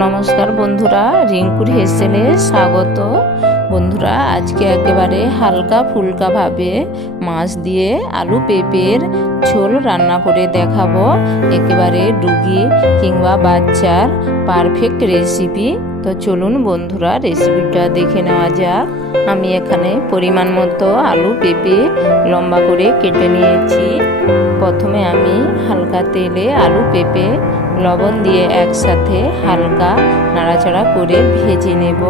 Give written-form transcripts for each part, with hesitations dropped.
নমস্কার বন্ধুরা, রিঙ্কুর হেসেলে স্বাগত। বন্ধুরা, আজকে একেবারে হালকা ফুলকা ভাবে মাছ দিয়ে আলু পেঁপের ঝোল রান্না করে দেখাবো। একেবারে ডুগি কিংবা বাচ্চার পারফেক্ট রেসিপি। তো চলুন বন্ধুরা, রেসিপিটা দেখে নেওয়া যাক। আমি এখানে পরিমাণ মতো আলু পেঁপে লম্বা করে কেটে নিয়েছি। প্রথমে আমি হালকা তেলে আলু পেঁপে লবণ দিয়ে একসাথে হালকা নাড়াচাড়া করে ভেজে নেব।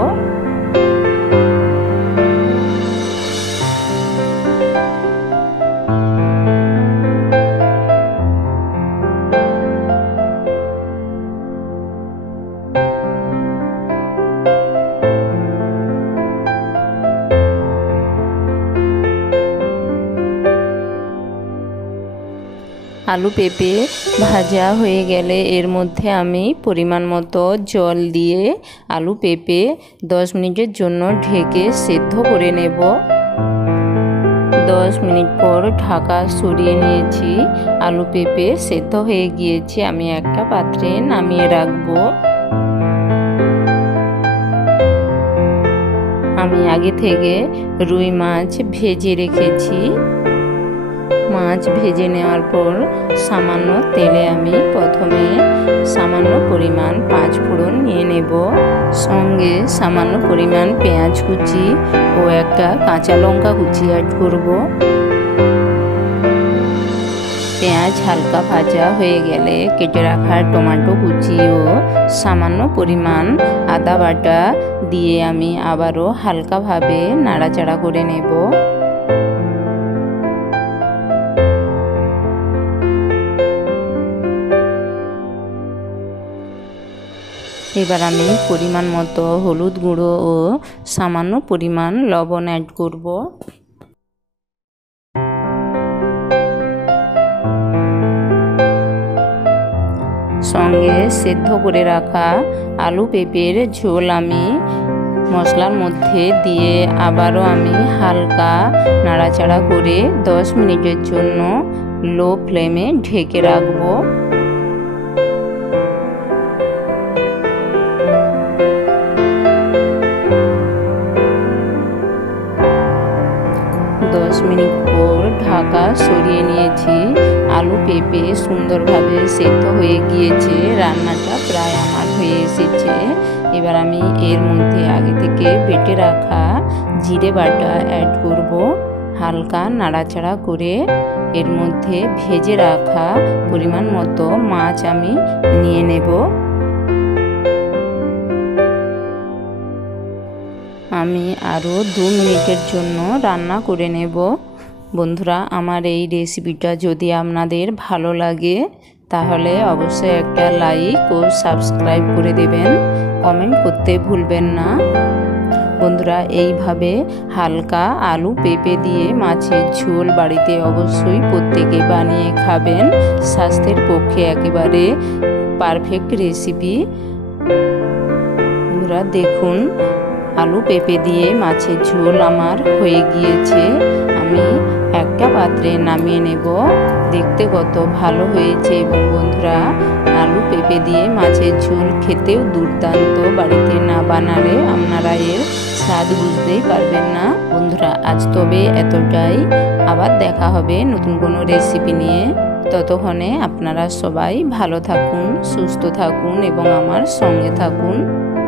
আলু পেঁপে ভাজা হয়ে গেলে এর মধ্যে আমি পরিমাণ মতো জল দিয়ে আলু পেঁপে 10 মিনিটের জন্য ঢেকে সেদ্ধ করে নেব। 10 মিনিট পর ঢাকা সরিয়ে নিয়েছি। আলু পেঁপে সেদ্ধ হয়ে গিয়েছে। আমি একটা পাত্রে নামিয়ে রাখবো। আমি আগে থেকে রুই মাছ ভেজে রেখেছি। মাছ ভেজে নেওয়ার পর সামান্য তেলে আমি প্রথমে সামান্য পরিমাণ 5 ফোড়ন নিয়ে নেব। সঙ্গে সামান্য পরিমাণ পেঁয়াজ কুচি ও একটা কাঁচা লঙ্কা কুচি অ্যাড করব। পেঁয়াজ হালকা ভাজা হয়ে গেলে কেটে রাখা টমেটো কুচি ও সামান্য পরিমাণ আদা বাটা দিয়ে আমি আবারও হালকাভাবে নাড়াচাড়া করে নেব। এবার আমি পরিমাণ মতো হলুদ গুঁড়ো ও সামান্য পরিমাণ লবণ অ্যাড করব। সঙ্গে সেদ্ধ করে রাখা আলু পেঁপের ঝোল আমি মশলার মধ্যে দিয়ে আবারও আমি হালকা নাড়াচাড়া করে 10 মিনিটের জন্য লো ফ্লেমে ঢেকে রাখবো। মিনিট পর ঢাকা সরিয়ে নিয়েছি। আলু পেঁপে সুন্দরভাবে সেদ্ধ হয়ে গিয়েছে। রান্নাটা প্রায় আমার হয়ে এসেছে। এবার আমি এর মধ্যে আগে থেকে বেটে রাখা জিরে বাটা অ্যাড করব। হালকা নাড়াচাড়া করে এর মধ্যে ভেজে রাখা পরিমাণ মতো মাছ আমি নিয়ে নেব। আমি আরও 2 মিনিটের জন্য রান্না করে নেব। বন্ধুরা, আমার এই রেসিপিটা যদি আপনাদের ভালো লাগে তাহলে অবশ্যই একটা লাইক ও সাবস্ক্রাইব করে দেবেন। কমেন্ট করতে ভুলবেন না। বন্ধুরা, এইভাবে হালকা আলু পেঁপে দিয়ে মাছের ঝোল বাড়িতে অবশ্যই প্রত্যেকে বানিয়ে খাবেন। স্বাস্থ্যের পক্ষে একেবারে পারফেক্ট রেসিপি। বন্ধুরা দেখুন, আলু পেঁপে দিয়ে মাছের ঝোল আমার হয়ে গিয়েছে। আমি একটা পাত্রে নামিয়ে নেব। দেখতে কত ভালো হয়েছে এবং বন্ধুরা, আলু পেঁপে দিয়ে মাছের ঝোল খেতেও দুর্দান্ত। বাড়িতে না বানালে আপনারা এর স্বাদ বুঝতেই পারবেন না। বন্ধুরা, আজ তবে এতটাই। আবার দেখা হবে নতুন কোনো রেসিপি নিয়ে। ততক্ষণে আপনারা সবাই ভালো থাকুন, সুস্থ থাকুন এবং আমার সঙ্গে থাকুন।